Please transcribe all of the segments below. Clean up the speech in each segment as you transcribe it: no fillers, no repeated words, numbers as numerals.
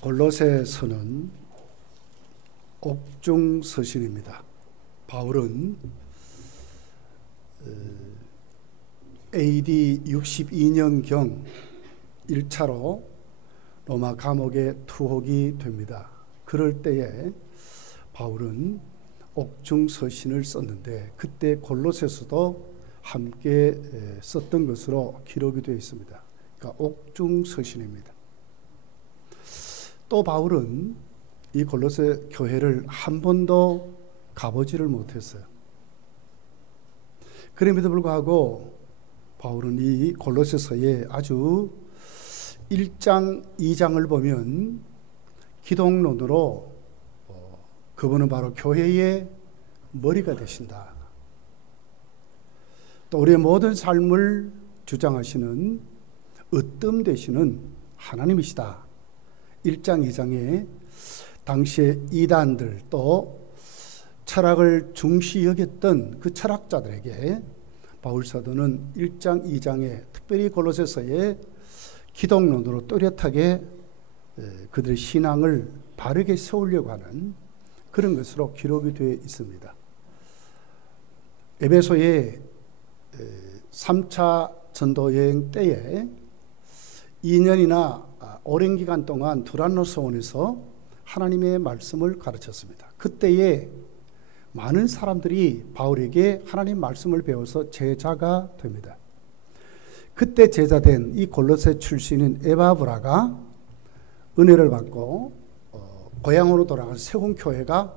골로새서는 옥중 서신입니다. 바울은 AD 62년경 1차로 로마 감옥에 투옥이 됩니다. 그럴 때에 바울은 옥중 서신을 썼는데 그때 골로새서도 함께 썼던 것으로 기록이 되어 있습니다. 그러니까 옥중 서신입니다. 또 바울은 이 골로새 교회를 한 번도 가보지를 못했어요. 그럼에도 불구하고 바울은 이 골로새서의 아주 1장, 2장을 보면 기독론으로 그분은 바로 교회의 머리가 되신다. 또 우리의 모든 삶을 주장하시는 으뜸 되시는 하나님이시다. 1장, 2장에 당시의 이단들 또 철학을 중시 여겼던 그 철학자들에게 바울 사도는 1장, 2장에 특별히 골로새서에 기독론으로 또렷하게 그들의 신앙을 바르게 세우려고 하는 그런 것으로 기록이 되어 있습니다. 에베소의 3차 전도 여행 때에 2년이나 오랜 기간 동안 두란노 서원에서 하나님의 말씀을 가르쳤습니다. 그때에 많은 사람들이 바울에게 하나님 말씀을 배워서 제자가 됩니다. 그때 제자된 이 골로새 출신인 에바브라가 은혜를 받고 고향으로 돌아가서 세운 교회가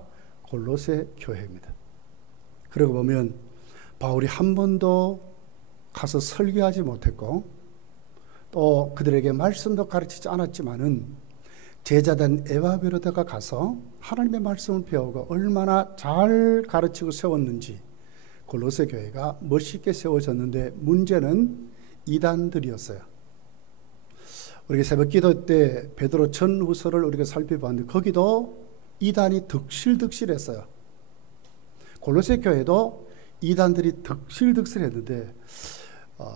골로새 교회입니다. 그러고 보면 바울이 한 번도 가서 설교하지 못했고 또 그들에게 말씀도 가르치지 않았지만은 제자된 에바브라가 가서 하나님의 말씀을 배우고 얼마나 잘 가르치고 세웠는지 골로새 교회가 멋있게 세워졌는데 문제는 이단들이었어요. 우리가 새벽 기도 때 베드로 전후서를 우리가 살펴봤는데 거기도 이단이 득실득실했어요. 골로새 교회도 이단들이 득실득실했는데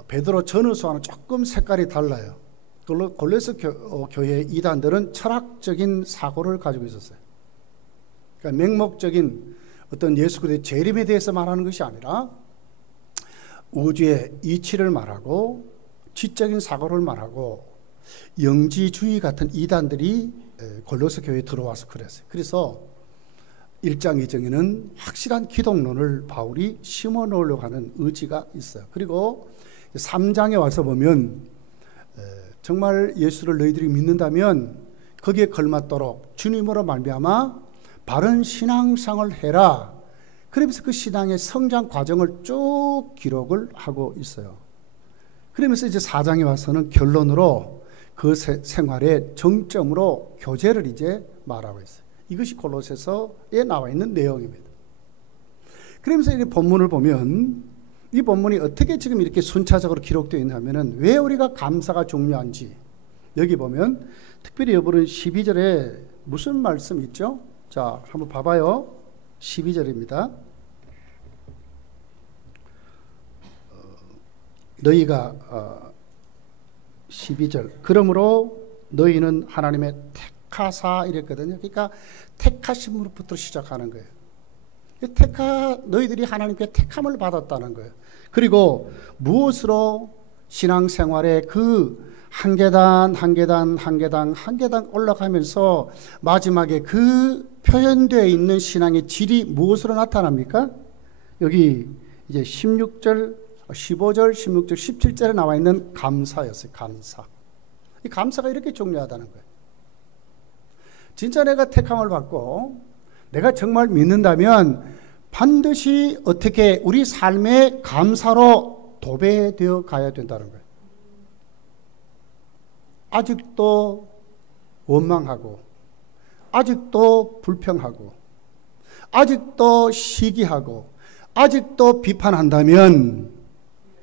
베드로 전후서와는 조금 색깔이 달라요. 골로새 교회의 이단들은 철학적인 사고를 가지고 있었어요. 그러니까 맹목적인 어떤 예수 그리스도의 재림에 대해서 말하는 것이 아니라 우주의 이치를 말하고 지적인 사고를 말하고 영지주의 같은 이단들이 골로새 교회에 들어와서 그랬어요. 그래서 1장 2장에는 확실한 기독론을 바울이 심어 놓으려고 하는 의지가 있어요. 그리고 3장에 와서 보면 정말 예수를 너희들이 믿는다면 거기에 걸맞도록 주님으로 말미암아 바른 신앙생활을 해라. 그러면서 그 신앙의 성장 과정을 쭉 기록을 하고 있어요. 그러면서 이제 4장에 와서는 결론으로 그 생활의 정점으로 교제를 이제 말하고 있어요. 이것이 골로새서에 나와 있는 내용입니다. 그러면서 이 본문을 보면 이 본문이 어떻게 지금 이렇게 순차적으로 기록되어 있냐면은 왜 우리가 감사가 중요한지 여기 보면 특별히 여러분 12절에 무슨 말씀 있죠? 자, 한번 봐봐요. 12절입니다. 너희가 12절 그러므로 너희는 하나님의 택하사 이랬거든요. 그러니까 택하심으로부터 시작하는 거예요. 너희들이 하나님께 택함을 받았다는 거예요. 그리고 무엇으로 신앙생활에 그 한 계단 한 계단 한 계단 한 계단 올라가면서 마지막에 그 표현되어 있는 신앙의 질이 무엇으로 나타납니까? 여기 이제 16절, 15절, 16절, 17절에 나와 있는 감사였어요. 감사. 이 감사가 이렇게 중요하다는 거예요. 진짜 내가 택함을 받고 내가 정말 믿는다면 반드시 어떻게 우리 삶의 감사로 도배되어 가야 된다는 거예요. 아직도 원망하고 아직도 불평하고 아직도 시기하고 아직도 비판한다면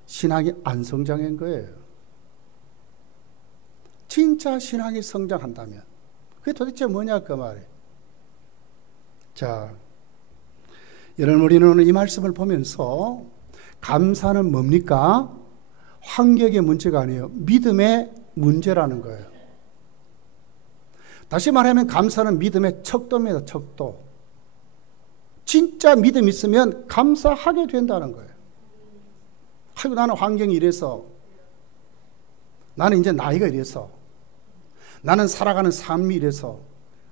신앙이 안 성장한 거예요. 진짜 신앙이 성장한다면 그게 도대체 뭐냐 그 말이에요. 자, 여러분 우리는 오늘 이 말씀을 보면서 감사는 뭡니까? 환경의 문제가 아니에요. 믿음의 문제라는 거예요. 다시 말하면 감사는 믿음의 척도입니다. 척도. 진짜 믿음 있으면 감사하게 된다는 거예요. 아이고, 나는 환경이 이래서, 나는 이제 나이가 이래서, 나는 살아가는 삶이 이래서,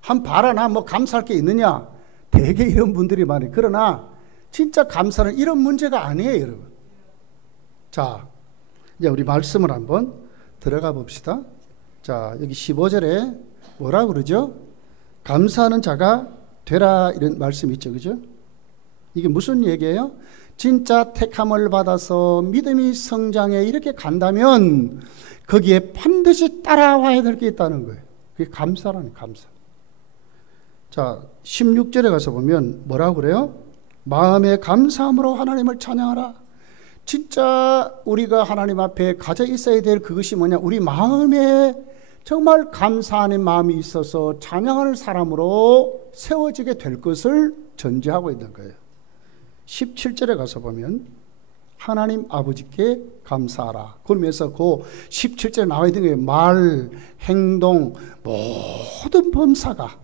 한 봐라, 나 뭐 감사할 게 있느냐? 되게 이런 분들이 많아요. 그러나 진짜 감사는 이런 문제가 아니에요, 여러분. 자, 이제 우리 말씀을 한번 들어가 봅시다. 자, 여기 15절에 뭐라 그러죠? 감사하는 자가 되라, 이런 말씀이 있죠. 그죠? 이게 무슨 얘기예요? 진짜 택함을 받아서 믿음이 성장해 이렇게 간다면 거기에 반드시 따라와야 될 게 있다는 거예요. 그게 감사라는, 감사. 자, 16절에 가서 보면 뭐라고 그래요? 마음의 감사함으로 하나님을 찬양하라. 진짜 우리가 하나님 앞에 가져 있어야 될 그것이 뭐냐? 우리 마음에 정말 감사하는 마음이 있어서 찬양하는 사람으로 세워지게 될 것을 전제하고 있는 거예요. 17절에 가서 보면 하나님 아버지께 감사하라. 그러면서 그 17절에 나와 있는 게 말, 행동, 모든 범사가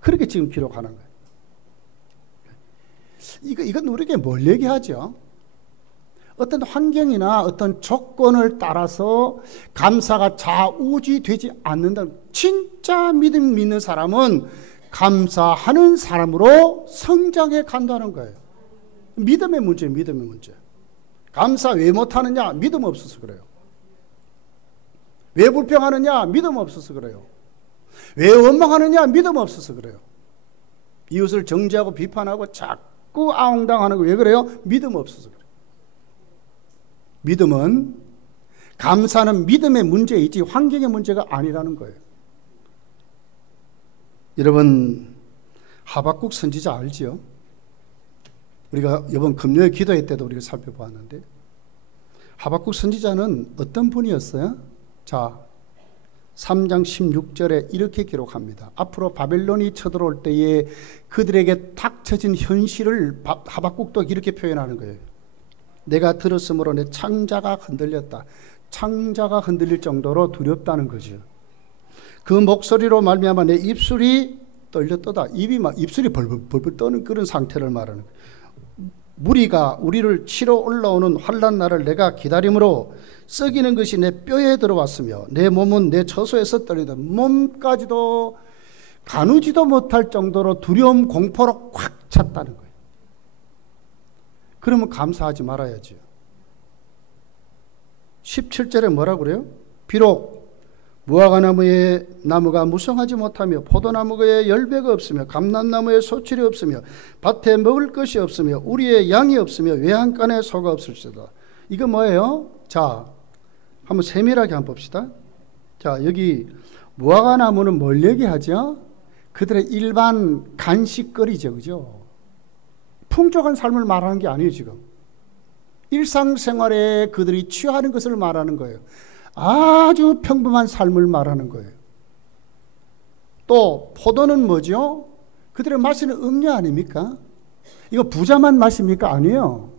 그렇게 지금 기록하는 거예요. 이건 우리에게 뭘 얘기하죠? 어떤 환경이나 어떤 조건을 따라서 감사가 좌우지되지 않는다. 진짜 믿음 믿는 사람은 감사하는 사람으로 성장해 간다는 거예요. 믿음의 문제예요. 믿음의 문제. 감사 왜 못하느냐? 믿음 없어서 그래요. 왜 불평하느냐? 믿음 없어서 그래요. 왜 원망하느냐? 믿음 없어서 그래요. 이웃을 정죄하고 비판하고 자꾸 아웅당하는 거 왜 그래요? 믿음 없어서 그래요. 믿음은, 감사는 믿음의 문제이지 환경의 문제가 아니라는 거예요. 여러분, 하박국 선지자 알지요? 우리가 이번 금요일 기도회 때도 우리가 살펴보았는데, 하박국 선지자는 어떤 분이었어요? 자, 3장 16절에 이렇게 기록합니다. 앞으로 바벨론이 쳐들어올 때에 그들에게 닥쳐진 현실을 하박국도 이렇게 표현하는 거예요. 내가 들었으므로 내 창자가 흔들렸다. 창자가 흔들릴 정도로 두렵다는 거죠. 그 목소리로 말미암아 내 입술이 떨렸도다. 입술이 벌벌 떠는 그런 상태를 말하는 거예요. 무리가 우리를 치러 올라오는 환난 날을 내가 기다림으로 썩이는 것이 내 뼈에 들어왔으며 내 몸은 내 처소에서 떨린다. 몸까지도 가누지도 못할 정도로 두려움 공포로 꽉 찼다는 거예요. 그러면 감사하지 말아야죠. 17절에 뭐라 그래요? 비록 무화과나무의 나무가 무성하지 못하며 포도나무에 열매가 없으며 감람나무에 소출이 없으며 밭에 먹을 것이 없으며 우리의 양이 없으며 외양간에 소가 없을지다. 이거 뭐예요? 자, 한번 세밀하게 한번 봅시다. 자, 여기 무화과나무는 뭘 얘기하죠? 그들의 일반 간식거리죠. 그죠? 풍족한 삶을 말하는 게 아니에요. 지금 일상생활에 그들이 취하는 것을 말하는 거예요. 아주 평범한 삶을 말하는 거예요. 또 포도는 뭐죠? 그들의 마시는 음료 아닙니까? 이거 부자만 마십니까? 아니에요.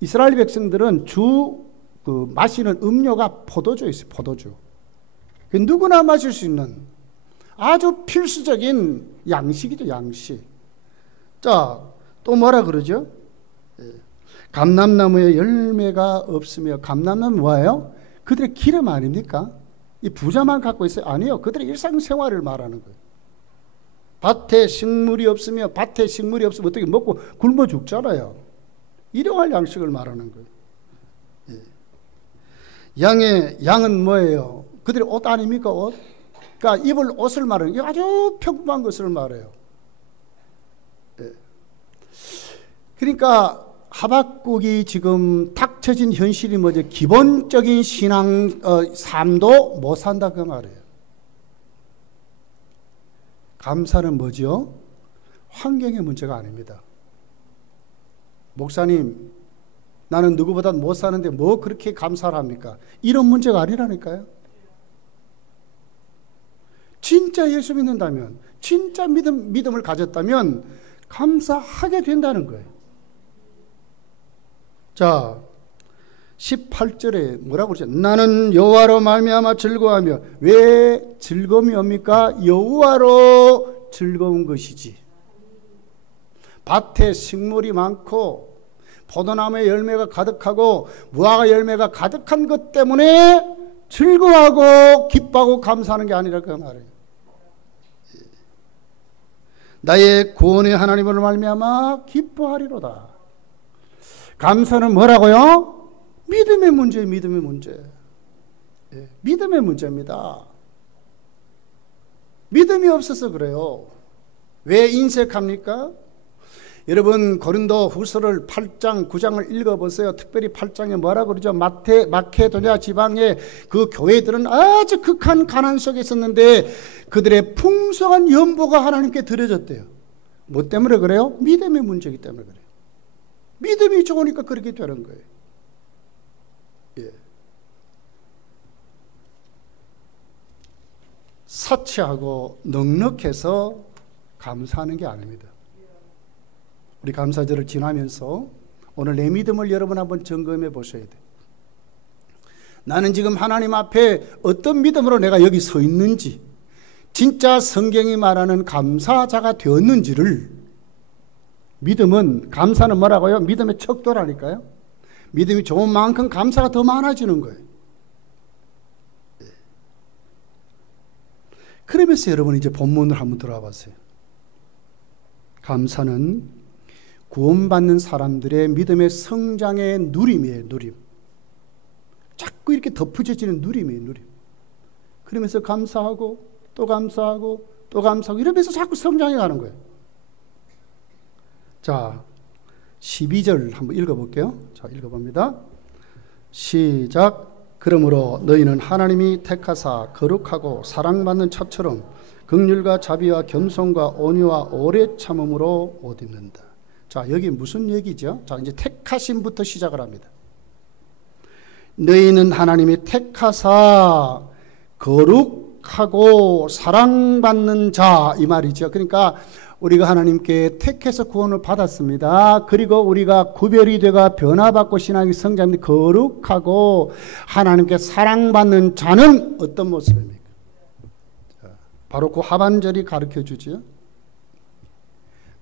이스라엘 백성들은 마시는 음료가 포도주에 있어요. 포도주. 누구나 마실 수 있는 아주 필수적인 양식이죠. 양식. 자, 또 뭐라 그러죠? 감람나무에 열매가 없으며, 감람나무 뭐예요? 그들의 기름 아닙니까? 이 부자만 갖고 있어요? 아니요. 그들의 일상생활을 말하는 거예요. 밭에 식물이 없으면 어떻게 먹고 굶어 죽잖아요. 일용할 양식을 말하는 거예요. 양은 뭐예요? 그들의 옷 아닙니까? 옷? 그러니까 입을 옷을 말하는 게 아주 평범한 것을 말해요. 그러니까 하박국이 지금 닥쳐진 현실이 뭐죠? 기본적인 신앙 삶도 못 산다 그 말이에요. 감사는 뭐죠? 환경의 문제가 아닙니다. 목사님, 나는 누구보다 못 사는데 뭐 그렇게 감사를 합니까? 이런 문제가 아니라니까요. 진짜 예수 믿는다면, 진짜 믿음을 가졌다면 감사하게 된다는 거예요. 자, 18절에 뭐라고 그러죠? 나는 여호와로 말미암아 즐거워하며. 왜 즐거움이 옵니까? 여호와로 즐거운 것이지. 밭에 식물이 많고 포도나무에 열매가 가득하고 무화과 열매가 가득한 것 때문에 즐거워하고 기뻐하고 감사하는 게 아니라 그 말이에요. 나의 구원의 하나님을 말미암아 기뻐하리로다. 감사는 뭐라고요? 믿음의 문제예요. 믿음의 문제. 믿음의 문제입니다. 믿음이 없어서 그래요. 왜 인색합니까? 여러분 고린도 후서를 8장 9장을 읽어보세요. 특별히 8장에 뭐라고 그러죠? 마케도냐 지방의 그 교회들은 아주 극한 가난 속에 있었는데 그들의 풍성한 연보가 하나님께 드려졌대요. 뭐 때문에 그래요? 믿음의 문제이기 때문에 그래요. 믿음이 좋으니까 그렇게 되는 거예요. 예. 사치하고 넉넉해서 감사하는 게 아닙니다. 우리 감사절을 지나면서 오늘 내 믿음을 여러분 한번 점검해 보셔야 돼요. 나는 지금 하나님 앞에 어떤 믿음으로 내가 여기 서 있는지, 진짜 성경이 말하는 감사자가 되었는지를. 믿음은, 감사는 뭐라고요? 믿음의 척도라니까요. 믿음이 좋은 만큼 감사가 더 많아지는 거예요. 그러면서 여러분 이제 본문을 한번 들어와 보세요. 감사는 구원받는 사람들의 믿음의 성장의 누림이에요. 누림. 자꾸 이렇게 덮어져지는 누림이에요. 누림. 그러면서 감사하고 또 감사하고 또 감사하고 이러면서 자꾸 성장해 가는 거예요. 자, 12절 한번 읽어볼게요. 자, 읽어봅니다. 시작. 그러므로 너희는 하나님이 택하사 거룩하고 사랑받는 자처럼 긍휼과 자비와 겸손과 온유와 오래 참음으로 옷 입는다. 자, 여기 무슨 얘기죠? 자, 이제 택하심부터 시작을 합니다. 너희는 하나님이 택하사 거룩하고 사랑받는 자, 이 말이죠. 그러니까 우리가 하나님께 택해서 구원을 받았습니다. 그리고 우리가 구별이 되고 변화받고 신앙이 성장하는 거룩하고 하나님께 사랑받는 자는 어떤 모습입니까? 자, 바로 그 하반절이 가르쳐 주죠.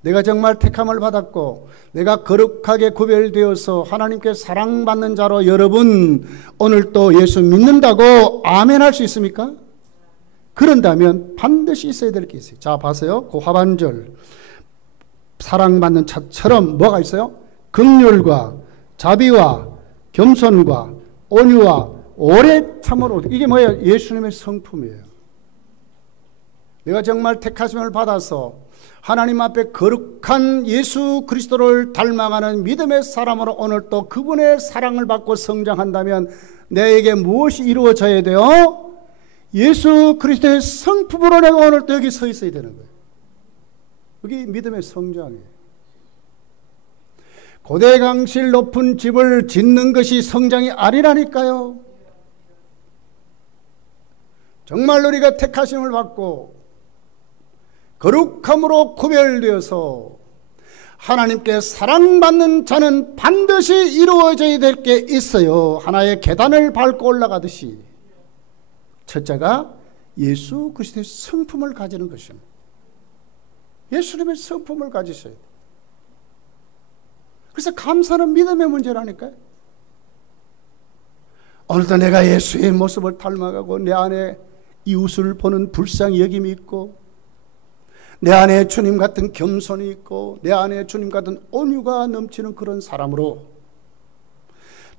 내가 정말 택함을 받았고 내가 거룩하게 구별되어서 하나님께 사랑받는 자로 여러분 오늘 또 예수 믿는다고 아멘 할 수 있습니까? 그런다면 반드시 있어야 될 게 있어요. 자, 봐세요. 그 하반절. 사랑받는 자처럼 뭐가 있어요? 긍휼과 자비와 겸손과 온유와 오래 참으로. 이게 뭐예요? 예수님의 성품이에요. 내가 정말 택하심을 받아서 하나님 앞에 거룩한 예수 그리스도를 닮아가는 믿음의 사람으로 오늘 또 그분의 사랑을 받고 성장한다면 내게 무엇이 이루어져야 돼요? 예수 그리스도의 성품으로 내가 오늘 또 여기 서 있어야 되는 거예요. 그게 믿음의 성장이에요. 고대강실 높은 집을 짓는 것이 성장이 아니라니까요. 정말 우리가 택하심을 받고 거룩함으로 구별되어서 하나님께 사랑받는 자는 반드시 이루어져야 될 게 있어요. 하나의 계단을 밟고 올라가듯이. 첫째가 예수 그리스도의 성품을 가지는 것입니다. 예수님의 성품을 가지셔야 돼요. 그래서 감사는 믿음의 문제라니까요. 오늘도 내가 예수의 모습을 닮아가고 내 안에 이웃을 보는 불쌍히 여김이 있고 내 안에 주님 같은 겸손이 있고 내 안에 주님 같은 온유가 넘치는 그런 사람으로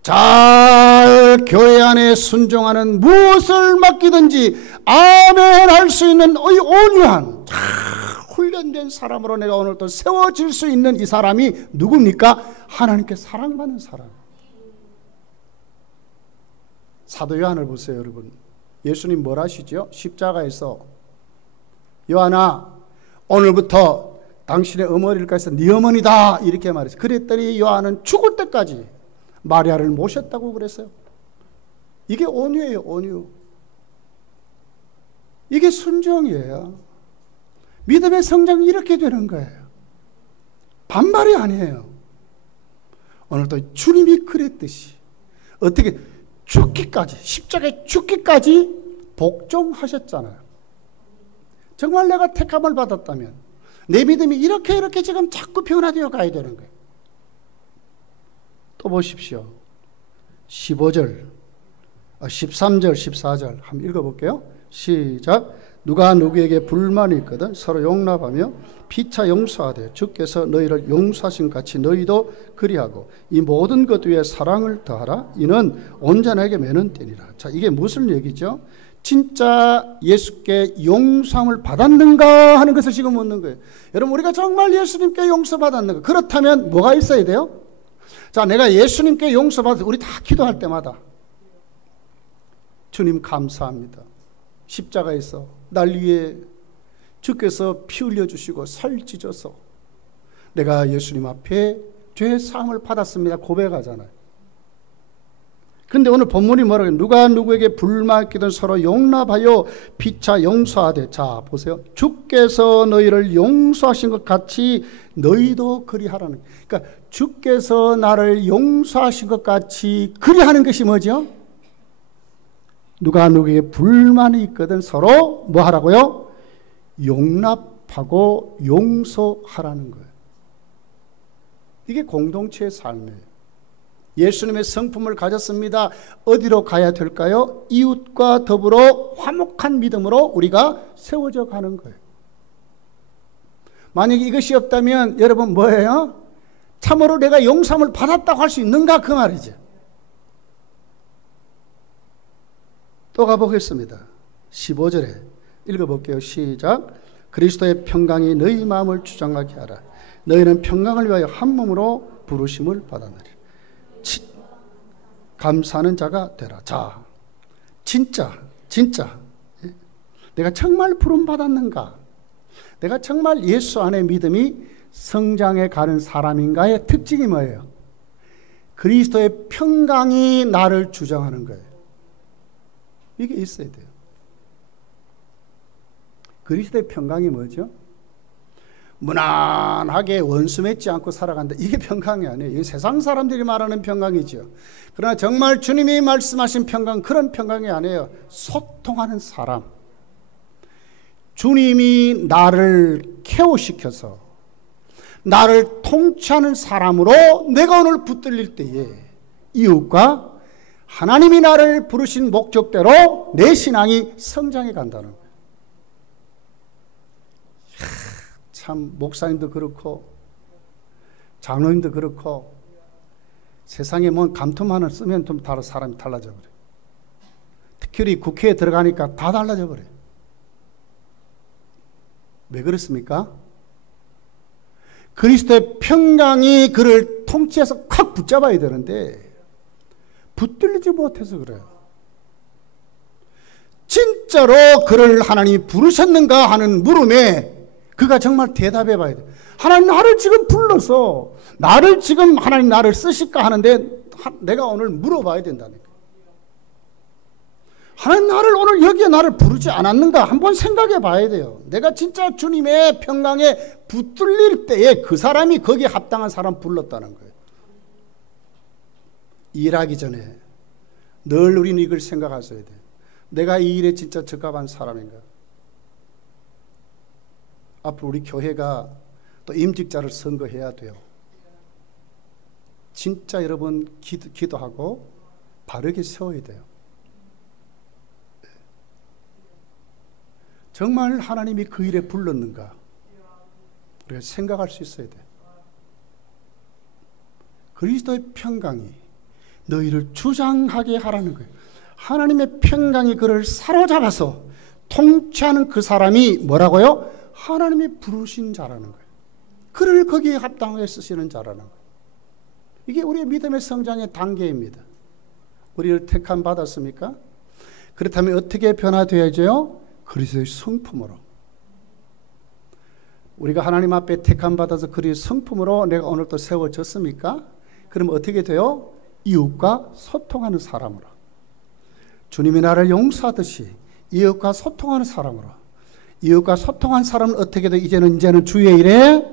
잘 교회 안에 순종하는 무엇을 맡기든지 아멘 할 수 있는 이 온유한 잘 훈련된 사람으로 내가 오늘 또 세워질 수 있는 이 사람이 누굽니까? 하나님께 사랑받는 사람. 사도 요한을 보세요, 여러분. 예수님 뭘 하시죠? 십자가에서 요한아 오늘부터 당신의 어머니를 가서 네 어머니다 이렇게 말했어요. 그랬더니 요한은 죽을 때까지 마리아를 모셨다고 그랬어요. 이게 온유예요. 온유. 이게 순종이에요. 믿음의 성장이 이렇게 되는 거예요. 반말이 아니에요. 오늘도 주님이 그랬듯이 어떻게 죽기까지, 십자가에 죽기까지 복종하셨잖아요. 정말 내가 택함을 받았다면 내 믿음이 이렇게 지금 자꾸 변화되어 가야 되는 거예요. 또 보십시오. 15절, 13절, 14절 한번 읽어볼게요. 시작. 누가 누구에게 불만이 있거든 서로 용납하며 피차 용서하되 주께서 너희를 용서하신 같이 너희도 그리하고 이 모든 것 위에 사랑을 더하라. 이는 온전하게 매는 띠니라. 자, 이게 무슨 얘기죠? 진짜 예수께 용서함을 받았는가 하는 것을 지금 묻는 거예요. 여러분, 우리가 정말 예수님께 용서받았는가? 그렇다면 뭐가 있어야 돼요? 자, 내가 예수님께 용서받아서 우리 다 기도할 때마다 주님 감사합니다. 십자가에서 날 위해 주께서 피 흘려주시고 살 찢어서 내가 예수님 앞에 죄 사함을 받았습니다. 고백하잖아요. 그런데 오늘 본문이 뭐라고 해요? 누가 누구에게 불만 있거든 서로 용납하여 피차 용서하되. 자, 보세요. 주께서 너희를 용서하신 것 같이 너희도 그리하라는. 그러니까 주께서 나를 용서하신 것 같이 그리하는 것이 뭐죠? 누가 누구에게 불만이 있거든 서로 뭐 하라고요? 용납하고 용서하라는 거예요. 이게 공동체의 삶이에요. 예수님의 성품을 가졌습니다. 어디로 가야 될까요? 이웃과 더불어 화목한 믿음으로 우리가 세워져 가는 거예요. 만약에 이것이 없다면 여러분 뭐예요? 참으로 내가 용서함을 받았다고 할 수 있는가 그 말이죠. 또 가보겠습니다. 15절에 읽어볼게요. 시작. 그리스도의 평강이 너희 마음을 주장하게 하라. 너희는 평강을 위하여 한 몸으로 부르심을 받았느니라. 감사하는 자가 되라. 자, 진짜 내가 정말 부름 받았는가? 내가 정말 예수 안에 믿음이 성장해 가는 사람인가의 특징이 뭐예요? 그리스도의 평강이 나를 주장하는 거예요. 이게 있어야 돼요. 그리스도의 평강이 뭐죠? 무난하게 원수 맺지 않고 살아간다. 이게 평강이 아니에요. 이게 세상 사람들이 말하는 평강이죠. 그러나 정말 주님이 말씀하신 평강, 그런 평강이 아니에요. 소통하는 사람. 주님이 나를 케어시켜서 나를 통치하는 사람으로 내가 오늘 붙들릴 때에 이웃과 하나님이 나를 부르신 목적대로 내 신앙이 성장해 간다는 거예요. 참 목사님도 그렇고 장로님도 그렇고 세상에 뭐 감투 하나 쓰면 좀 사람이 달라져 버려요. 특히 국회에 들어가니까 다 달라져 버려요. 왜 그렇습니까? 그리스도의 평강이 그를 통치해서 확 붙잡아야 되는데 붙들리지 못해서 그래요. 진짜로 그를 하나님이 부르셨는가 하는 물음에 그가 정말 대답해 봐야 돼. 하나님 나를 지금 불러서 나를 지금 하나님 나를 쓰실까 하는데 내가 오늘 물어봐야 된다니까. 하나님 나를 오늘 여기에 나를 부르지 않았는가 한번 생각해 봐야 돼요. 내가 진짜 주님의 평강에 붙들릴 때에 그 사람이 거기에 합당한 사람 불렀다는 거예요. 일하기 전에 늘 우리는 이걸 생각하셔야 돼요. 내가 이 일에 진짜 적합한 사람인가? 앞으로 우리 교회가 또 임직자를 선거해야 돼요. 진짜 여러분 기도하고 바르게 세워야 돼요. 정말 하나님이 그 일에 불렀는가? 우리가 생각할 수 있어야 돼요. 그리스도의 평강이 너희를 주장하게 하라는 거예요. 하나님의 평강이 그를 사로잡아서 통치하는 그 사람이 뭐라고요? 하나님이 부르신 자라는 거예요. 그를 거기에 합당하게 쓰시는 자라는 거예요. 이게 우리의 믿음의 성장의 단계입니다. 우리를 택함 받았습니까? 그렇다면 어떻게 변화되어야죠? 그리스도의 성품으로. 우리가 하나님 앞에 택함 받아서 그리스도의 성품으로 내가 오늘 또 세워졌습니까? 그럼 어떻게 돼요? 이웃과 소통하는 사람으로. 주님이 나를 용서하듯이 이웃과 소통하는 사람으로. 이웃과 소통한 사람은 어떻게 돼? 이제는 주의 일에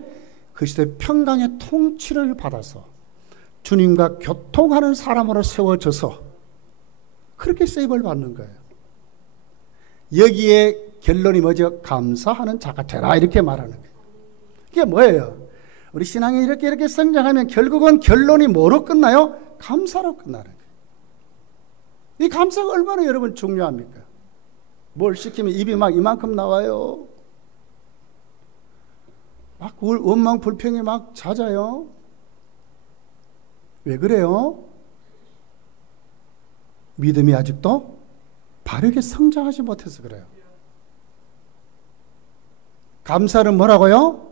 그리스도의 평강의 통치를 받아서 주님과 교통하는 사람으로 세워져서 그렇게 세입을 받는 거예요. 여기에 결론이 뭐죠? 감사하는 자가 되라, 이렇게 말하는 거예요. 이게 뭐예요? 우리 신앙이 이렇게 성장하면 결국은 결론이 뭐로 끝나요? 감사로 끝나는 거예요. 이 감사가 얼마나 여러분 중요합니까? 뭘 시키면 입이 막 이만큼 나와요. 막 원망 불평이 막 잦아요. 왜 그래요? 믿음이 아직도 바르게 성장하지 못해서 그래요. 감사는 뭐라고요?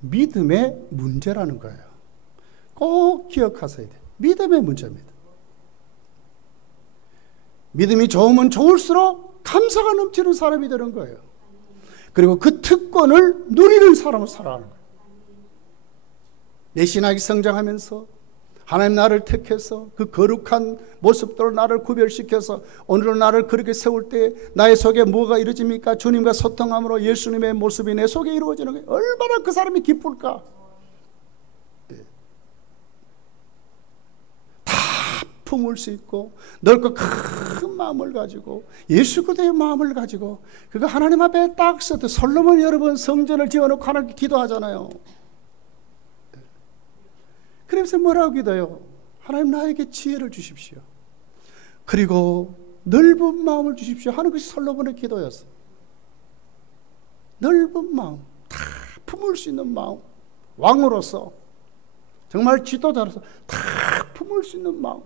믿음의 문제라는 거예요. 꼭 기억하셔야 돼요. 믿음의 문제입니다. 믿음이 좋으면 좋을수록 감사가 넘치는 사람이 되는 거예요. 그리고 그 특권을 누리는 사람으로 살아가는 거예요. 내 신학이 성장하면서 하나님 나를 택해서 그 거룩한 모습대로 나를 구별시켜서 오늘은 나를 그렇게 세울 때 나의 속에 뭐가 이루어집니까? 주님과 소통함으로 예수님의 모습이 내 속에 이루어지는 거예요. 얼마나 그 사람이 기쁠까? 다 품을 수 있고 넓고 큰 마음을 가지고 예수 그리스도의 마음을 가지고 그거 하나님 앞에 딱 서도 솔로몬 여러분 성전을 지어놓고 하나님께 기도하잖아요. 그래서 뭐라고 기도해요? 하나님 나에게 지혜를 주십시오. 그리고 넓은 마음을 주십시오 하는 것이 솔로몬의 기도였어. 넓은 마음, 다 품을 수 있는 마음, 왕으로서 정말 지도자로서 다 품을 수 있는 마음.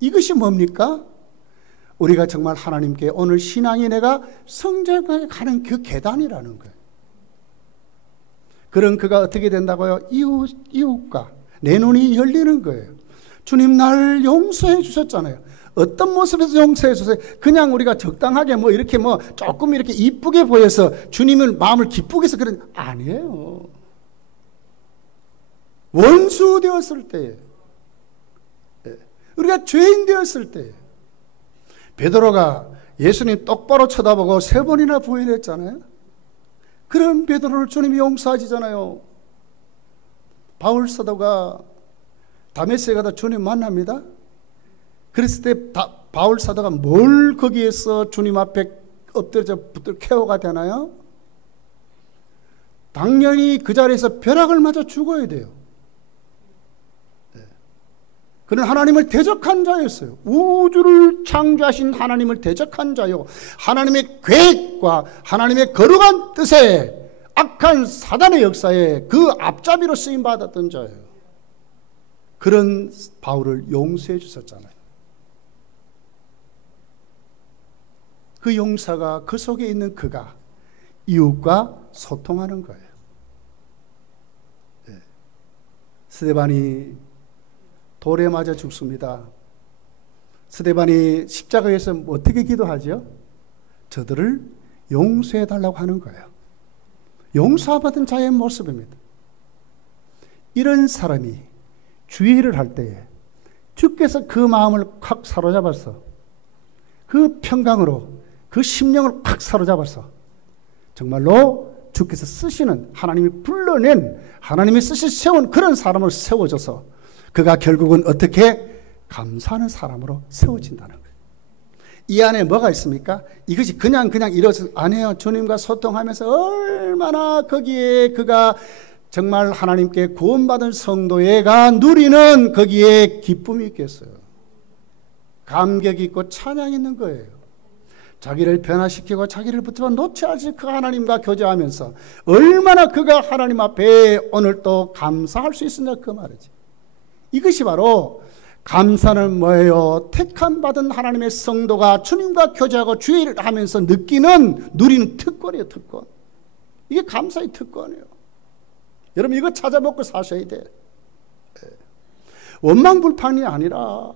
이것이 뭡니까? 우리가 정말 하나님께 오늘 신앙이 내가 성장해 가는 그 계단이라는 거예요. 그런 그가 어떻게 된다고요? 이웃과 내 눈이 열리는 거예요. 주님 날 용서해 주셨잖아요. 어떤 모습에서 용서해 주세요? 그냥 우리가 적당하게 뭐 이렇게 뭐 조금 이렇게 이쁘게 보여서 주님을 마음을 기쁘게 해서 그런 아니에요. 원수 되었을 때에, 우리가 죄인 되었을 때에, 베드로가 예수님 똑바로 쳐다보고 3번이나 부인했잖아요. 그런 베드로를 주님이 용서하시잖아요. 바울 사도가 다메섹에 가다 주님 만납니다. 그랬을 때 바울 사도가 뭘 거기에서 주님 앞에 엎드려 붙들 케어가 되나요? 당연히 그 자리에서 벼락을 맞아 죽어야 돼요. 그는 하나님을 대적한 자였어요. 우주를 창조하신 하나님을 대적한 자요. 하나님의 계획과 하나님의 거룩한 뜻에 악한 사단의 역사에 그 앞잡이로 쓰임받았던 자예요. 그런 바울을 용서해 주셨잖아요. 그 용서가 그 속에 있는 그가 이웃과 소통하는 거예요. 네. 스데반이 돌에 맞아 죽습니다. 스데반이 십자가에서 어떻게 기도하죠? 저들을 용서해 달라고 하는 거예요. 용서받은 자의 모습입니다. 이런 사람이 주의를 할 때에 주께서 그 마음을 확 사로잡아서 그 평강으로 그 심령을 확 사로잡아서 정말로 주께서 쓰시는 하나님이 불러낸 하나님이 세운 그런 사람으로 세워져서 그가 결국은 어떻게 감사하는 사람으로 세워진다는 거예요. 이 안에 뭐가 있습니까? 이것이 그냥 이뤄서 아니에요. 주님과 소통하면서 얼마나 거기에 그가 정말 하나님께 구원받은 성도가 누리는 거기에 기쁨이 있겠어요. 감격이 있고 찬양이 있는 거예요. 자기를 변화시키고 자기를 붙잡아 놓지 않지 그 하나님과 교제하면서 얼마나 그가 하나님 앞에 오늘 또 감사할 수 있느냐 그 말이지. 이것이 바로 감사는 뭐예요? 택함 받은 하나님의 성도가 주님과 교제하고 주의를 하면서 누리는 특권이에요. 특권. 이게 감사의 특권이에요. 여러분 이거 찾아먹고 사셔야 돼. 원망불판이 아니라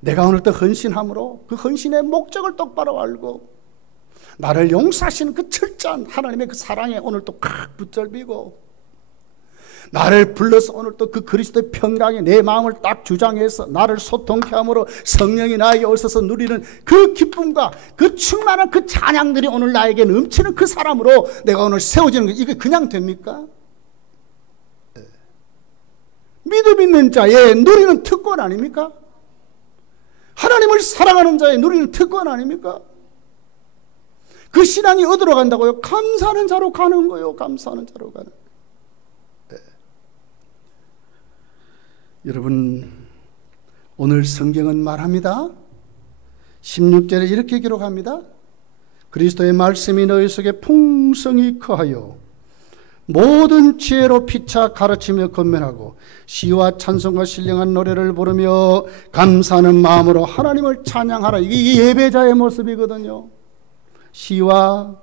내가 오늘 또 헌신함으로 그 헌신의 목적을 똑바로 알고 나를 용서하시는 그 철저한 하나님의 그 사랑에 오늘 또 칵 붙들비고 나를 불러서 오늘 또 그 그리스도의 평강에 내 마음을 딱 주장해서 나를 소통케 함으로 성령이 나에게 오셔서 누리는 그 기쁨과 그 충만한 그 찬양들이 오늘 나에게 넘치는 그 사람으로 내가 오늘 세워지는 거 이게 그냥 됩니까? 믿음 있는 자의 누리는 특권 아닙니까? 하나님을 사랑하는 자의 누리는 특권 아닙니까? 그 신앙이 어디로 간다고요? 감사하는 자로 가는 거예요. 감사하는 자로 가는 거예요. 네. 여러분, 오늘 성경은 말합니다. 16절에 이렇게 기록합니다. 그리스도의 말씀이 너희 속에 풍성히 거하여 모든 지혜로 피차 가르치며 권면하고 시와 찬송과 신령한 노래를 부르며 감사하는 마음으로 하나님을 찬양하라. 이게 예배자의 모습이거든요. 시와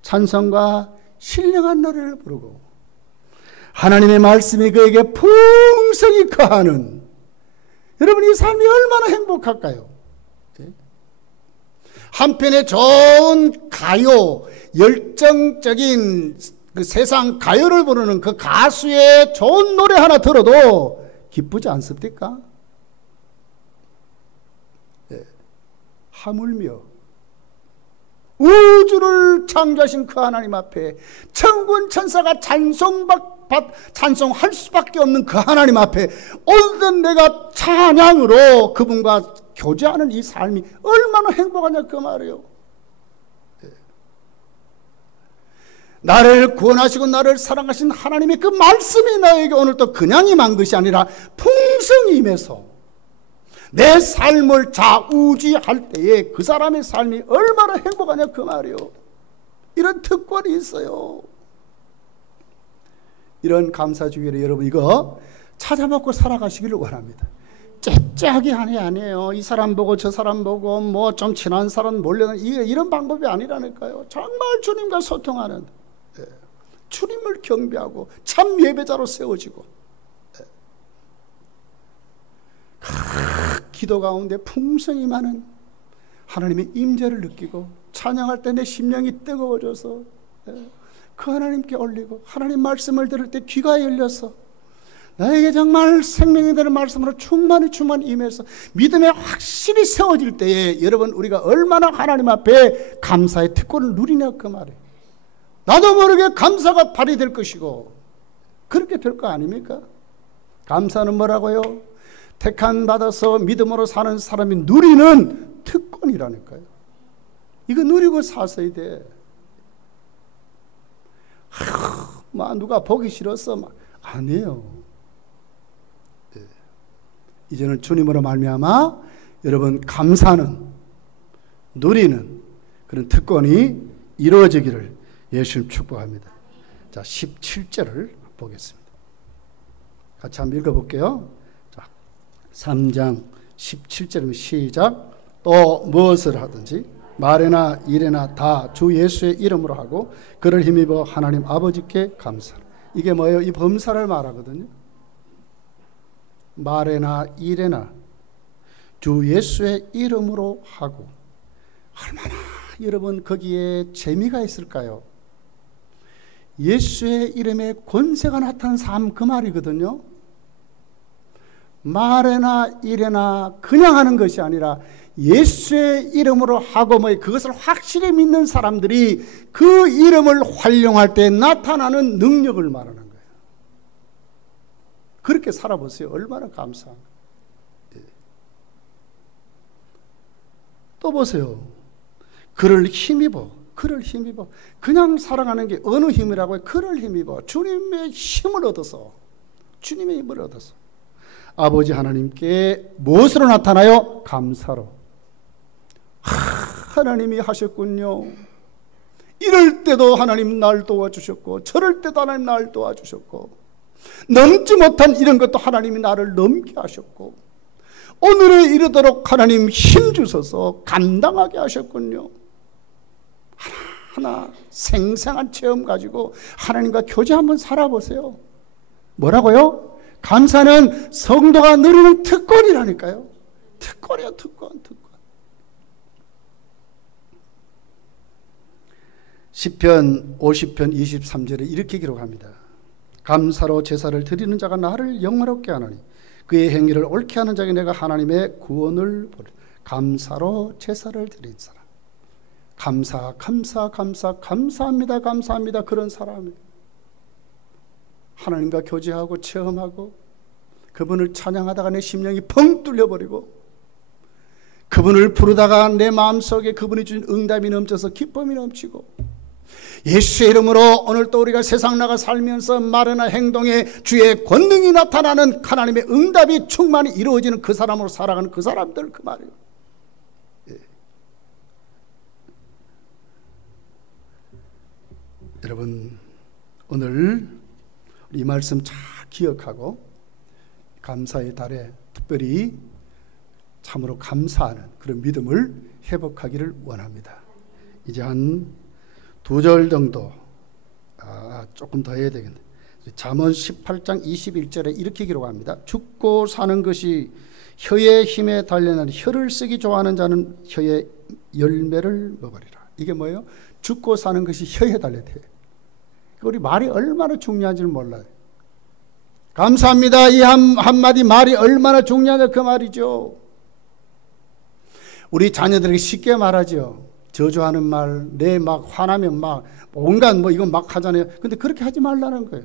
찬송과 신령한 노래를 부르고 하나님의 말씀이 그에게 풍성히 거하는, 여러분 이 삶이 얼마나 행복할까요? 한편의 좋은 가요, 열정적인 그 세상 가요를 부르는 그 가수의 좋은 노래 하나 들어도 기쁘지 않습니까? 네. 하물며 우주를 창조하신 그 하나님 앞에 천군 천사가 찬송할 수밖에 없는 그 하나님 앞에 오늘은 내가 찬양으로 그분과 교제하는 이 삶이 얼마나 행복하냐 그 말이에요. 네. 나를 구원하시고 나를 사랑하신 하나님의 그 말씀이 나에게 오늘 또 그냥 임한 것이 아니라 풍성히 임해서 내 삶을 좌우지할 때에 그 사람의 삶이 얼마나 행복하냐 그 말이에요. 이런 특권이 있어요. 이런 감사주기를 여러분 이거 찾아먹고 살아가시기를 원합니다. 째째하게 하니 아니에요. 이 사람 보고 저 사람 보고 뭐 좀 친한 사람 몰려는 이런 방법이 아니라니까요. 정말 주님과 소통하는, 주님을 경배하고 참 예배자로 세워지고, 기도 가운데 풍성히 많은 하나님의 임재를 느끼고 찬양할 때 내 심령이 뜨거워져서 그 하나님께 올리고 하나님 말씀을 들을 때 귀가 열려서 나에게 정말 생명이 되는 말씀으로 충만히 임해서 믿음에 확실히 세워질 때에 여러분 우리가 얼마나 하나님 앞에 감사의 특권을 누리냐 그 말이에요. 나도 모르게 감사가 발휘될 것이고 그렇게 될 거 아닙니까? 감사는 뭐라고요? 택한 받아서 믿음으로 사는 사람이 누리는 특권이라니까요. 이거 누리고 사서야 돼. 막 누가 보기 싫어서 막 아니에요. 네. 이제는 주님으로 말미암아 여러분 감사는 누리는 그런 특권이 이루어지기를 예수님 축복합니다. 자, 17절을 보겠습니다. 같이 한번 읽어볼게요. 자, 3장 17절이면 시작. 또 무엇을 하든지 말에나 일에나 다 주 예수의 이름으로 하고 그를 힘입어 하나님 아버지께 감사하라. 이게 뭐예요? 이 범사를 말하거든요. 말에나 일에나 주 예수의 이름으로 하고. 얼마나 여러분 거기에 재미가 있을까요? 예수의 이름에 권세가 나타난 삶 그 말이거든요. 말에나 일에나 그냥 하는 것이 아니라 예수의 이름으로 하고 그것을 확실히 믿는 사람들이 그 이름을 활용할 때 나타나는 능력을 말하는 거예요. 그렇게 살아보세요. 얼마나 감사한가. 또 보세요. 그를 힘입어. 그냥 살아가는 게 어느 힘이라고요? 그를 힘입어. 주님의 힘을 얻어서 아버지 하나님께 무엇으로 나타나요? 감사로. 하나님이 하셨군요. 이럴 때도 하나님 날 도와주셨고 저럴 때도 하나님 날 도와주셨고 넘지 못한 이런 것도 하나님이 나를 넘게 하셨고 오늘에 이르도록 하나님 힘 주셔서 감당하게 하셨군요. 하나하나 생생한 체험 가지고 하나님과 교제 한번 살아보세요. 뭐라고요? 감사는 성도가 누리는 특권이라니까요. 특권이요, 특권. 시편 50편 23절에 이렇게 기록합니다. 감사로 제사를 드리는 자가 나를 영화롭게 하노니 그의 행위를 옳게 하는 자에게 내가 하나님의 구원을 보리. 감사로 제사를 드린 사람. 감사합니다 그런 사람이 하나님과 교제하고 체험하고 그분을 찬양하다가 내 심령이 펑 뚫려버리고, 그분을 부르다가 내 마음속에 그분이 주신 응답이 넘쳐서 기쁨이 넘치고, 예수의 이름으로 오늘 또 우리가 세상 나가 살면서 말이나 행동에 주의 권능이 나타나는 하나님의 응답이 충만히 이루어지는 그 사람으로 살아가는 그 사람들, 그 말이에요. 예. 여러분, 오늘 이 말씀 잘 기억하고 감사의 달에 특별히 참으로 감사하는 그런 믿음을 회복하기를 원합니다. 이제 한 2절 정도, 조금 더 해야 되겠네. 잠언 18장 21절에 이렇게 기록합니다. 죽고 사는 것이 혀의 힘에 달려나니 혀를 쓰기 좋아하는 자는 혀의 열매를 먹으리라. 이게 뭐예요? 죽고 사는 것이 혀에 달려있대요. 우리 말이 얼마나 중요한지를 몰라요. 감사합니다. 이 한마디 말이 얼마나 중요하냐 그 말이죠. 우리 자녀들에게 쉽게 말하죠. 저주하는 말, 내 막 화나면 막 온갖 이건 막 하잖아요. 근데 그렇게 하지 말라는 거예요.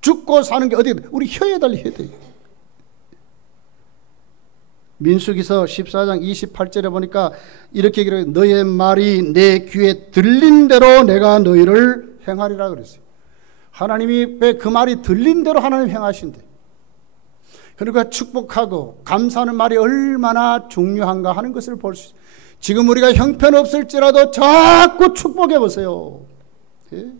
죽고 사는 게 어디, 우리 혀에 달려야 돼요. 민수기서 14장 28절에 보니까 이렇게 기록해요. 너의 말이 내 귀에 들린 대로 내가 너희를 행하리라 그랬어요. 하나님이 왜 그 말이 들린 대로 하나님 행하신대. 그러니까 축복하고 감사하는 말이 얼마나 중요한가 하는 것을 볼 수 있어요. 지금 우리가 형편없을지라도 자꾸 축복해 보세요. 예?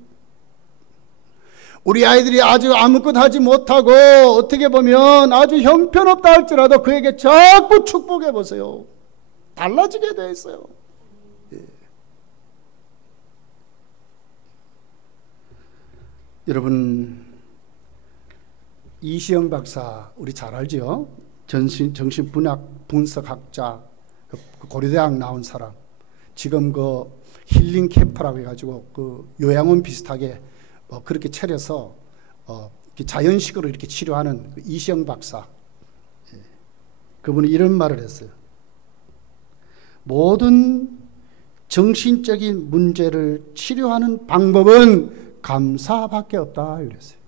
우리 아이들이 아주 아무것도 하지 못하고 어떻게 보면 아주 형편없다 할지라도 그에게 자꾸 축복해 보세요. 달라지게 돼 있어요. 예. 여러분, 이시영 박사 우리 잘 알죠? 정신분학 분석학자, 고려대학 나온 사람. 지금 그 힐링 캠프라고 해가지고 그 요양원 비슷하게 그렇게 차려서 자연식으로 이렇게 치료하는 그 이시영 박사. 그분이 이런 말을 했어요. 모든 정신적인 문제를 치료하는 방법은 감사밖에 없다 이랬어요.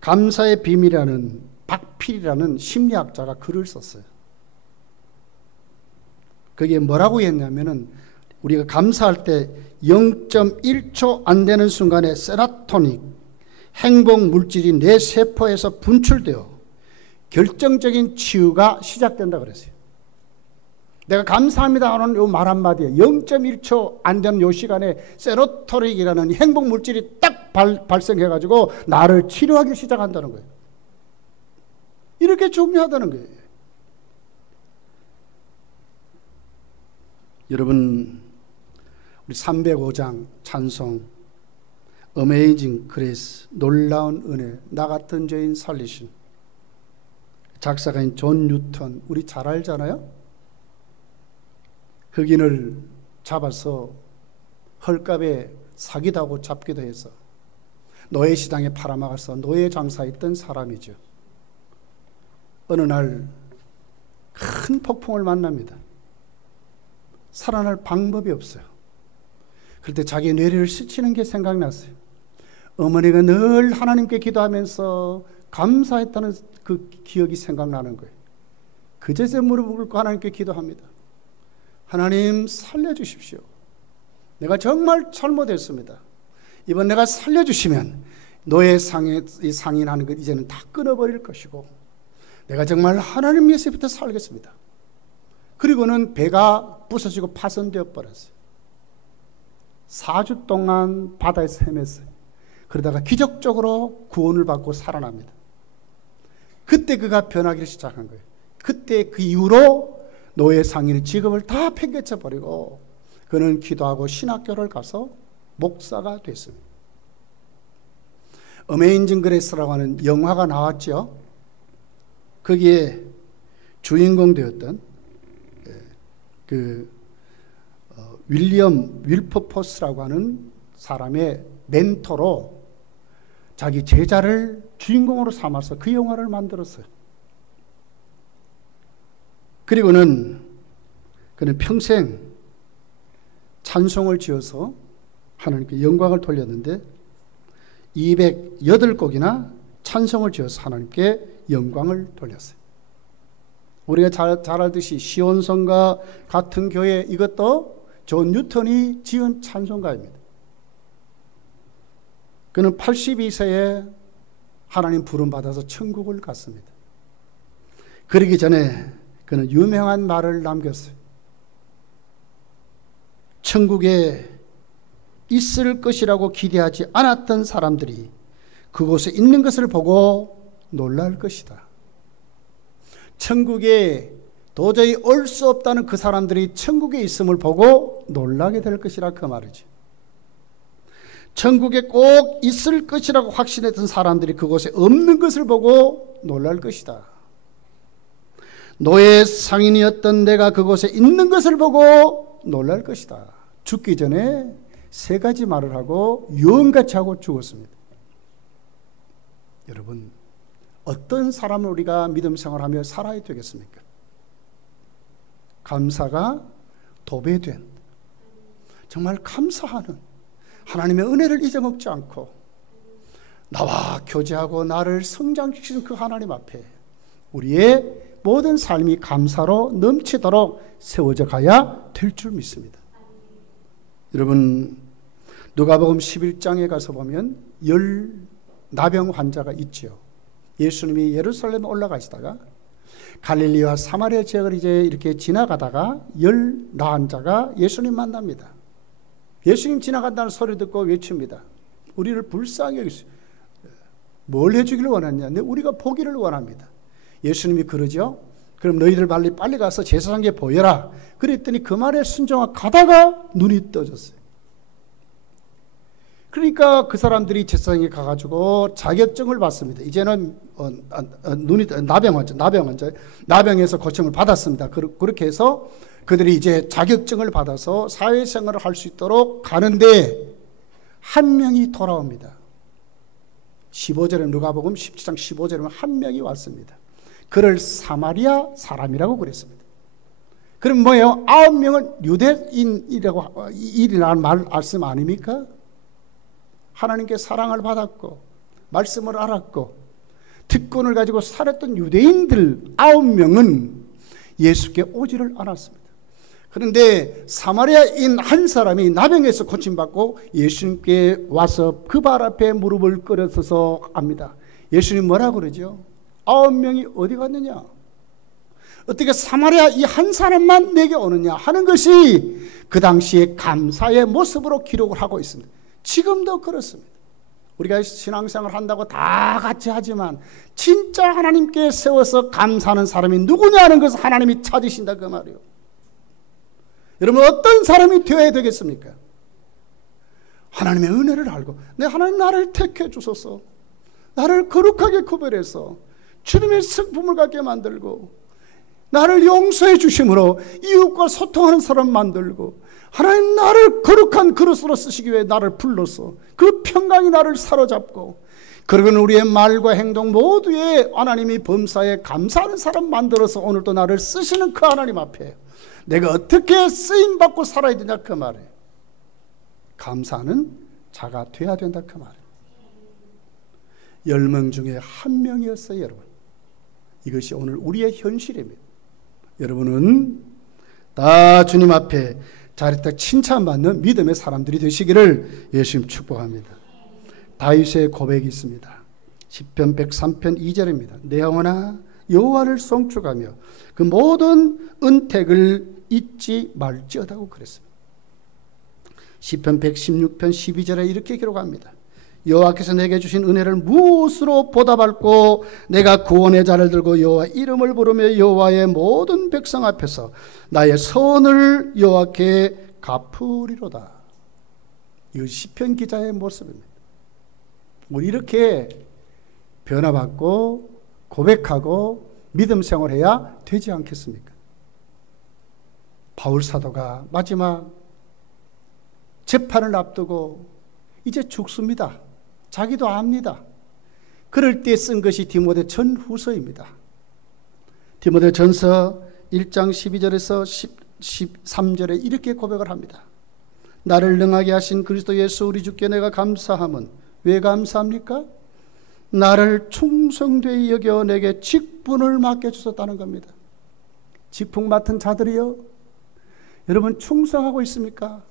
감사의 비밀이라는 박필이라는 심리학자가 글을 썼어요. 그게 뭐라고 했냐면은 우리가 감사할 때 0.1초 안 되는 순간에 세로토닌 행복 물질이 내 세포에서 분출되어 결정적인 치유가 시작된다 그랬어요. 내가 감사합니다 하는 요 말 한마디에 0.1초 안 되는 요 시간에 세로토닌이라는 행복 물질이 딱 발생해가지고 나를 치료하기 시작한다는 거예요. 이렇게 중요하다는 거예요. 여러분, 우리 305장 찬송 어메이징 그레이스, 놀라운 은혜, 나 같은 죄인 살리신, 작사가인 존 뉴턴 우리 잘 알잖아요. 흑인을 잡아서 헐값에 사기도 하고 잡기도 해서 노예시장에 팔아먹어서 노예 장사했던 사람이죠. 어느 날 큰 폭풍을 만납니다. 살아날 방법이 없어요. 그럴 때 자기 뇌리를 스치는 게 생각났어요. 어머니가 늘 하나님께 기도하면서 감사했다는 그 기억이 생각나는 거예요. 그제서 무릎을 꿇고 하나님께 기도합니다. 하나님 살려주십시오. 내가 정말 잘못했습니다. 이번 내가 살려주시면 노예 상인하는 것 이제는 다 끊어버릴 것이고 내가 정말 하나님 위해서부터 살겠습니다. 그리고는 배가 부서지고 파손되어 버렸어요. 4주 동안 바다에서 헤맸어요. 그러다가 기적적으로 구원을 받고 살아납니다. 그때 그가 변하기 시작한 거예요. 그때 그 이후로 노예 상인의 직업을 다 팽개쳐 버리고 그는 기도하고 신학교를 가서 목사가 됐습니다. 어메이징 그레이스라고 하는 영화가 나왔죠. 거기에 주인공 되었던 윌리엄 윌퍼포스라고 하는 사람의 멘토로 자기 제자를 주인공으로 삼아서 그 영화를 만들었어요. 그리고는 그는 평생 찬송을 지어서 하나님께 영광을 돌렸는데 208곡이나 찬송을 지어서 하나님께 영광을 돌렸어요. 우리가 잘 알듯이 시온성과 같은 교회, 이것도 존 뉴턴이 지은 찬송가입니다. 그는 82세에 하나님 부름받아서 천국을 갔습니다. 그러기 전에 그는 유명한 말을 남겼어요. 천국에 있을 것이라고 기대하지 않았던 사람들이 그곳에 있는 것을 보고 놀랄 것이다. 천국에 도저히 올 수 없다는 그 사람들이 천국에 있음을 보고 놀라게 될 것이라, 그 말이죠. 천국에 꼭 있을 것이라고 확신했던 사람들이 그곳에 없는 것을 보고 놀랄 것이다. 노예 상인이었던 내가 그곳에 있는 것을 보고 놀랄 것이다. 죽기 전에 3가지 말을 하고 유언같이 하고 죽었습니다. 여러분, 어떤 사람을 우리가 믿음 생활하며 살아야 되겠습니까? 감사가 도배된, 정말 감사하는, 하나님의 은혜를 잊어먹지 않고 나와 교제하고 나를 성장시키는 그 하나님 앞에 우리의 모든 삶이 감사로 넘치도록 세워져 가야 될 줄 믿습니다. 여러분, 누가복음 11장에 가서 보면 10 나병 환자가 있지요. 예수님이 예루살렘에 올라가시다가 갈릴리와 사마리아 지역을 이제 이렇게 지나가다가 10 나은 자가 예수님 만납니다. 예수님 지나간다는 소리 듣고 외칩니다. 우리를 불쌍히 여기시오. 뭘 해주기를 원하냐? 우리가 보기를 원합니다. 예수님이 그러죠. 그럼 너희들 빨리 가서 제사장에게 보여라. 그랬더니 그 말에 순종하고 가다가 눈이 떠졌어요. 그러니까 그 사람들이 제사장에 가가지고 자격증을 받습니다. 이제는 눈이 나병에서 고침을 받았습니다. 그렇게 해서 그들이 이제 자격증을 받아서 사회생활을 할 수 있도록 가는데 한 명이 돌아옵니다. 15절에 누가복음 17장 15절에 보면 한 명이 왔습니다. 그를 사마리아 사람이라고 그랬습니다. 그럼 뭐예요? 9명은 유대인이라고 일이라는 말씀 아닙니까? 하나님께 사랑을 받았고 말씀을 알았고 특권을 가지고 살았던 유대인들 9명은 예수께 오지를 않았습니다. 그런데 사마리아인 한 사람이 나병에서 고침받고 예수님께 와서 그 발 앞에 무릎을 꿇어서서 합니다. 예수님 뭐라 그러죠? 9명이 어디 갔느냐? 어떻게 사마리아 이 한 사람만 내게 오느냐 하는 것이 그 당시에 감사의 모습으로 기록을 하고 있습니다. 지금도 그렇습니다. 우리가 신앙생활 한다고 다 같이 하지만 진짜 하나님께 세워서 감사하는 사람이 누구냐 하는 것을 하나님이 찾으신다, 그 말이에요. 여러분, 어떤 사람이 되어야 되겠습니까? 하나님의 은혜를 알고, 하나님 나를 택해 주소서, 나를 거룩하게 구별해서 주님의 성품을 갖게 만들고 나를 용서해 주심으로 이웃과 소통하는 사람 만들고 하나님 나를 거룩한 그릇으로 쓰시기 위해 나를 불러서 그 평강이 나를 사로잡고, 그러고는 우리의 말과 행동 모두에 하나님이 범사에 감사하는 사람 만들어서 오늘도 나를 쓰시는 그 하나님 앞에 내가 어떻게 쓰임받고 살아야 되냐, 그 말에 감사하는 자가 돼야 된다, 그 말에 10명 중에 한 명이었어요. 여러분, 이것이 오늘 우리의 현실입니다. 여러분은 다 주님 앞에 잘했다 칭찬받는 믿음의 사람들이 되시기를 예수님 축복합니다. 다윗의 고백이 있습니다. 시편 103편 2절입니다. 내 영혼아 여호와를 송축하며 그 모든 은택을 잊지 말지어다고 그랬습니다. 시편 116편 12절에 이렇게 기록합니다. 여호와께서 내게 주신 은혜를 무엇으로 보답할꼬? 내가 구원의 자를 들고 여호와 이름을 부르며 여호와의 모든 백성 앞에서 나의 선을 여호와께 갚으리로다. 이거 시편 기자의 모습입니다. 우리 이렇게 변화받고 고백하고 믿음 생활해야 되지 않겠습니까? 바울 사도가 마지막 재판을 앞두고 이제 죽습니다. 자기도 압니다. 그럴 때 쓴 것이 디모데 전후서입니다. 디모데 전서 1장 12절에서 13절에 이렇게 고백을 합니다. 나를 능하게 하신 그리스도 예수 우리 주께 내가 감사함은 왜 감사합니까? 나를 충성되이 여겨 내게 직분을 맡겨주셨다는 겁니다. 직분 맡은 자들이요, 여러분 충성하고 있습니까?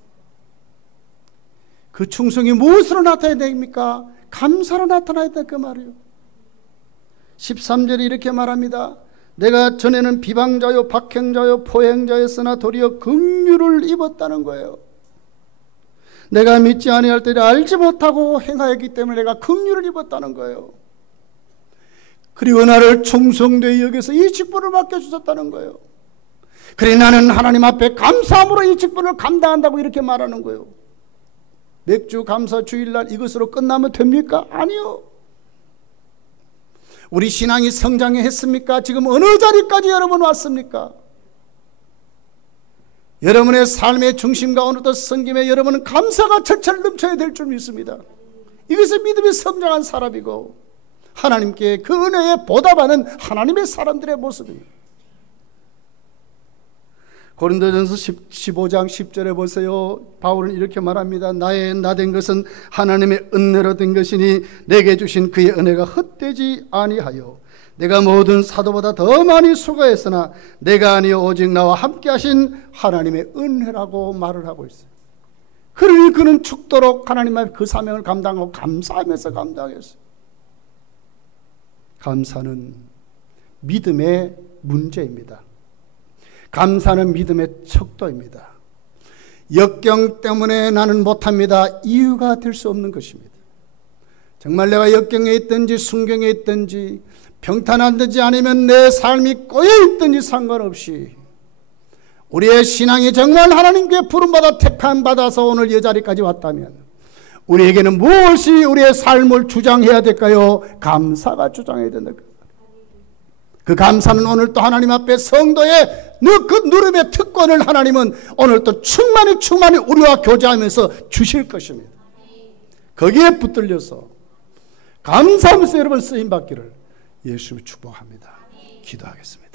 그 충성이 무엇으로 나타나야 됩니까? 감사로 나타나야 될 그 말이에요. 13절에 이렇게 말합니다. 내가 전에는 비방자요 박행자요 포행자였으나 도리어 긍휼을 입었다는 거예요. 내가 믿지 아니할 때를 알지 못하고 행하였기 때문에 내가 긍휼을 입었다는 거예요. 그리고 나를 충성되이 여기서 이 직분을 맡겨주셨다는 거예요. 그래 나는 하나님 앞에 감사함으로 이 직분을 감당한다고 이렇게 말하는 거예요. 맥주 감사 주일날 이것으로 끝나면 됩니까? 아니요. 우리 신앙이 성장했습니까? 지금 어느 자리까지 여러분 왔습니까? 여러분의 삶의 중심과 오늘도 섬김에 여러분은 감사가 철철 넘쳐야 될 줄 믿습니다. 이것이 믿음이 성장한 사람이고 하나님께 그 은혜에 보답하는 하나님의 사람들의 모습입니다. 고린도전서 15장 10절에 보세요. 바울은 이렇게 말합니다. 나의 나된 것은 하나님의 은혜로 된 것이니 내게 주신 그의 은혜가 헛되지 아니하여 내가 모든 사도보다 더 많이 수고했으나 내가 아니요 오직 나와 함께 하신 하나님의 은혜라고 말을 하고 있어요. 그러니 그는 죽도록 하나님 앞에 그 사명을 감당하고 감사하면서 감당했어요. 감사는 믿음의 문제입니다. 감사는 믿음의 척도입니다. 역경 때문에 나는 못합니다. 이유가 될 수 없는 것입니다. 정말 내가 역경에 있든지 순경에 있든지 평탄하든지 아니면 내 삶이 꼬여있든지 상관없이 우리의 신앙이 정말 하나님께 부름받아 택함받아서 오늘 이 자리까지 왔다면 우리에게는 무엇이 우리의 삶을 주장해야 될까요? 감사가 주장해야 된다. 그 감사는 오늘 또 하나님 앞에 성도의 그 누름의 특권을 하나님은 오늘 또 충만히 우리와 교제하면서 주실 것입니다. 거기에 붙들려서 감사하면서 여러분 쓰임받기를 예수님이 축복합니다. 기도하겠습니다.